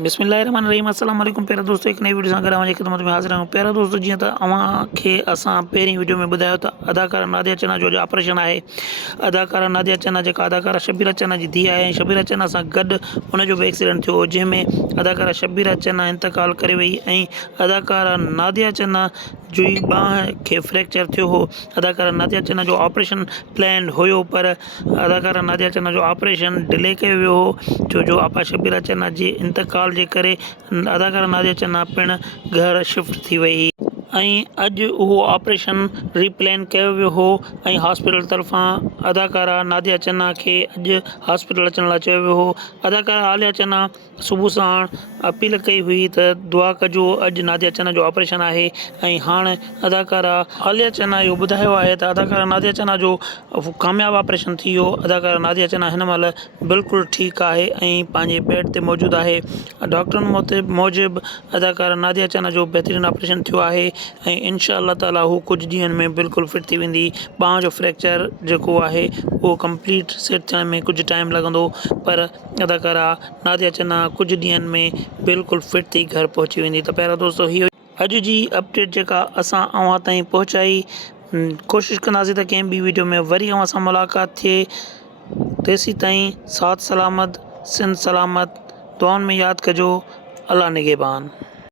बिस्मिल्लाहिर्रहमानिर्रहीम अस्सलाम वालेकुम प्यारा दोस्तों, एक नई वीडियो सां गॾु अवांजी ख़िदमत में हाज़िर आहियूं। प्यारा दोस्तों, जीअं त अवांखे असां पहिरीं वीडियो में ॿुधायो त अदाकारा नादिया चन्ना जो ऑपरेशन आहे। अदाकारा नादिया चन्ना जेका अदाकारा शबीरा चन्ना जी धीउ आहे, शबीरा चन्ना सां गॾु उनजो बि एक्सीडेंट थियो, जंहिंमें अदाकारा शबीरा चन्ना इंतकाल करे वई ऐं अदाकारा नादिया चन्ना जी बांह खे फ्रैक्चर थियो हो। अदाकारा नादिया चन्ना जो ऑपरेशन प्लान हुयो, पर अदाकारा नादिया चन्ना जो ऑपरेशन डिले कयो वियो हो, छो जो आपा शबीरा चन्ना जे इंतकाल जे करे अदाकारा नादिया चन्ना पिणु घर शिफ्ट थी वई ऐं अॼु उहो ऑपरेशन रीप्लान कयो वियो हो ऐं हॉस्पिटल तरफ़ां अदाकारा नादिया चन्ना खे अॼु हॉस्पिटल अचण लाइ चयो वियो हो। अदाकारा आलिया चन्ना सुबुह साण अपील कई हुई त दुआ कजो, अॼु नादिया चन्ना जो ऑपरेशन आहे ऐं हाणे अदाकारा आलिया चन्ना इहो ॿुधायो आहे त अदाकारा नादिया चन्ना जो कामयाबु ऑपरेशन थी वियो। अदाकारा नादिया चन्ना हिन महिल बिल्कुलु ठीकु आहे ऐं पंहिंजे बेड ते मौजूदु आहे। डॉक्टरनि मूजिबि अदाकारा नादिया चन्ना जो बहितरीनु ऑपरेशन थियो आहे ऐं इंशा अल्लाह ताला हू कुझु ॾींहंनि में बिल्कुलु फिट थी वेंदी। बांह जो फ्रैक्चर जेको आहे उहो कंप्लीट सेट थियण में कुझु टाइम लॻंदो, पर अदाकारा नादिया चन्ना कुझु ॾींहंनि में बिल्कुलु फिट थी घर पहुची वेंदी। त पहिरियों दोस्तों, हीअ अॼु जी अपडेट जेका असां अव्हां ताईं पहुचाई, कोशिशि कंदासीं त कंहिं ॿी वीडियो में वरी अव्हां सां मुलाक़ात थिए। तेसीं ताईं साथ सलामत, सिंध सलामत, दुआउनि में यादि कजो। अल्लाह निगहबान।